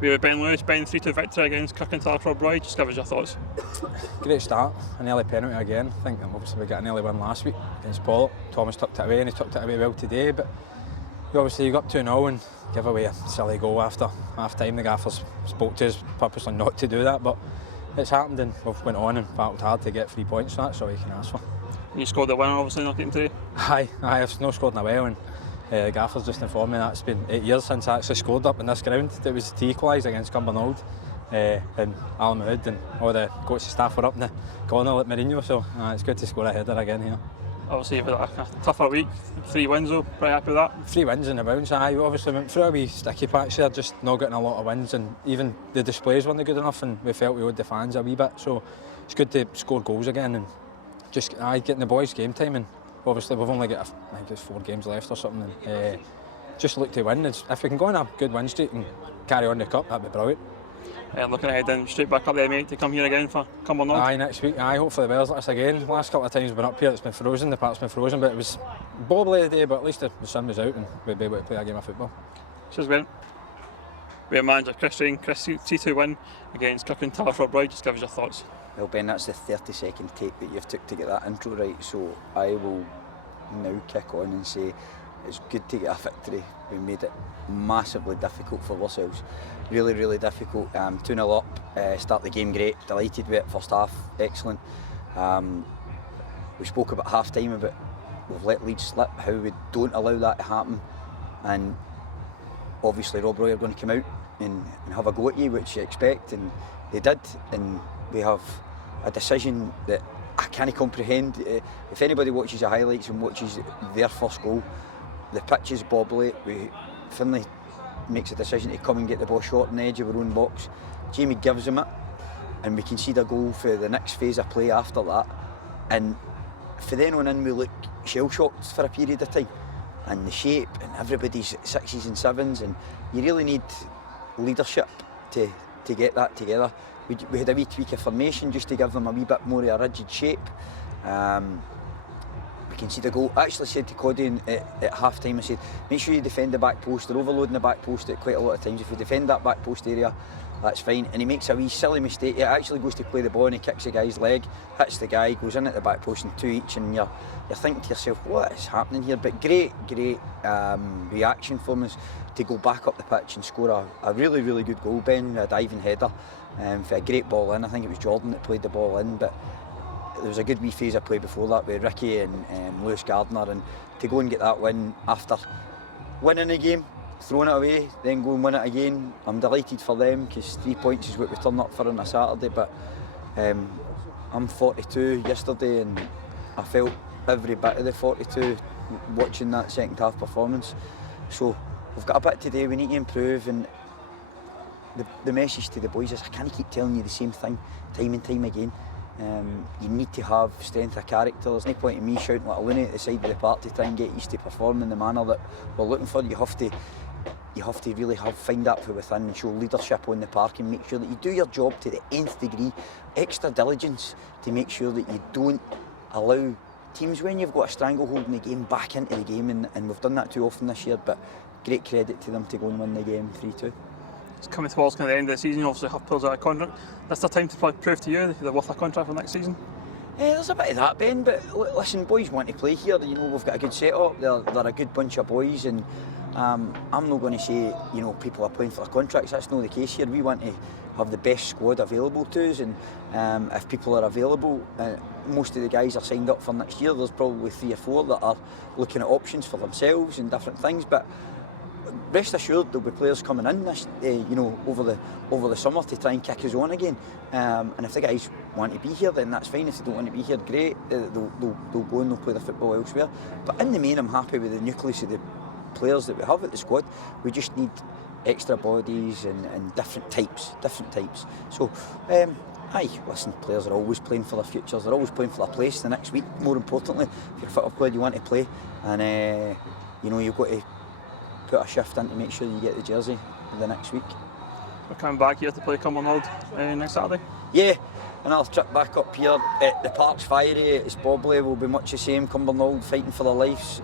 We were Ben Lewis, Ben 3-2 victory against Kirkintilloch. Just give us your thoughts. Great start, an early penalty again. I think obviously we got an early win last week against Paul. Thomas tucked it away and he tucked it away well today, but you got 2-0 and give away a silly goal after half time. The gaffers spoke to us purposely not to do that, but it's happened and we've went on and battled hard to get 3 points, so that's all you can ask for. And you scored the winner obviously in our game today? Aye, I've not scored in a while, and the gaffers just informed me that it's been 8 years since I actually scored up in this ground. It was to equalise against Cumbernauld and Alan Mahmood, and all the coaching staff were up in the corner like Mourinho, so it's good to score a header again here. Obviously you've had a tougher week, 3 wins though, pretty happy with that? 3 wins in the bounce. I obviously went through a wee sticky patch there, just not getting a lot of wins, and even the displays weren't good enough, and we felt we owed the fans a wee bit, so it's good to score goals again and just getting the boys game time, and obviously we've only got I think it's 4 games left or something, and just look to win. If we can go on a good win streak and carry on the cup, that'd be brilliant. Looking ahead then, straight back up there mate, to come here again for Cumbernauld? Aye, next week. Aye, hopefully the weather's like this again. Last couple of times we've been up here it's been frozen, the park's been frozen, but it was bobbly today, but at least the sun was out and we'd be able to play a game of football. Cheers Ben. We have manager Chris Rain, Chris 3-2 win against Kirkintilloch. Just give us your thoughts. Well Ben, that's the 30-second take that you've took to get that intro right, so I will now kick on and say it's good to get a victory. We made it massively difficult for ourselves, really difficult. 2-0 up, start the game great, delighted with it, first half excellent. We spoke about half time, about we've let Leeds slip, how we don't allow that to happen, and obviously Rob Roy are going to come out and have a go at you, which you expect, and they did, and we have a decision that I can't comprehend. If anybody watches the highlights and watches their first goal, the pitch is bobbly. Finlay makes a decision to come and get the ball short on the edge of our own box. Jamie gives him it, and we concede a goal for the next phase of play after that. And for then on in, we look shell-shocked for a period of time. And the shape, and everybody's 6s and 7s, and you really need leadership to get that together. We had a wee tweak of formation just to give them a wee bit more of a rigid shape. We concede a goal. I actually said to Cody at half time, I said, make sure you defend the back post. They're overloading the back post at quite a lot of times. If you defend that back post area, that's fine. And he makes a wee silly mistake. He actually goes to play the ball and he kicks the guy's leg, hits the guy, goes in at the back post and 2 each, and you're thinking to yourself, what is happening here? But great reaction from us to go back up the pitch and score a really good goal, Ben, a diving header for a great ball in. I think it was Jordan that played the ball in, but there was a good wee phase of play before that with Ricky and Lewis Gardner, and to go and get that win after winning the game, throwing it away, then go and win it again, I'm delighted for them, because 3 points is what we turn up for on a Saturday. But I'm 42 yesterday and I felt every bit of the 42 watching that second half performance. So we've got a bit today, we need to improve, and the message to the boys is I can't keep telling you the same thing time and time again. You need to have strength of character. There's no point in me shouting like a loony at the side of the park to try and get used to perform in the manner that we're looking for. You have to really find that from within and show leadership on the park and make sure that you do your job to the nth degree. Extra diligence to make sure that you don't allow teams, when you've got a stranglehold in the game, back into the game, and we've done that too often this year. But great credit to them to go and win the game 3-2. It's coming towards kind of the end of the season. You obviously have players out of contract. That's the time to prove to you they're worth a contract for next season. There's a bit of that, Ben, but listen, boys want to play here. You know, we've got a good setup. They're a good bunch of boys, and I'm not going to say, you know, people are playing for their contracts. That's not the case here. We want to have the best squad available to us, and if people are available, most of the guys are signed up for next year. There's probably 3 or 4 that are looking at options for themselves and different things, but rest assured there'll be players coming in this, you know, over the summer to try and kick us on again. And if the guys want to be here, then that's fine. If they don't want to be here, great. They'll go and they'll play the football elsewhere. But in the main, I'm happy with the nucleus of the players that we have at the squad. We just need extra bodies and different types. So, aye, listen, players are always playing for their futures. They're always playing for their place the next week. More importantly, if you're a football player, you want to play, and you know, you've got to put a shift in to make sure you get the jersey the next week. We're coming back here to play Cumbernauld next Saturday? Yeah, another trip back up here. The park's fiery, it's bobbly, will be much the same. Cumbernauld fighting for their lives.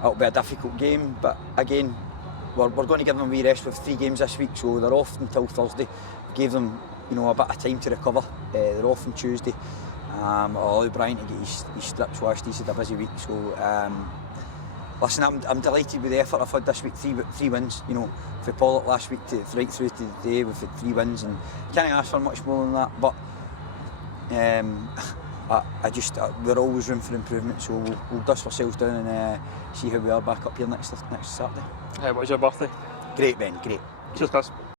It'll be a difficult game, but again, we're going to give them a wee rest with 3 games this week, so they're off until Thursday. Gave them, you know, a bit of time to recover. They're off on Tuesday. I'll allow Brian to get his strips washed. He's had a busy week, so listen, I'm delighted with the effort I've had this week. 3 wins, you know, for Pollock last week to right through to today, we've had 3 wins, and can't ask for much more than that. But there's always room for improvement, so we'll dust ourselves down and see how we are back up here next Saturday. What was your birthday? Great, Ben, great. Cheers, guys.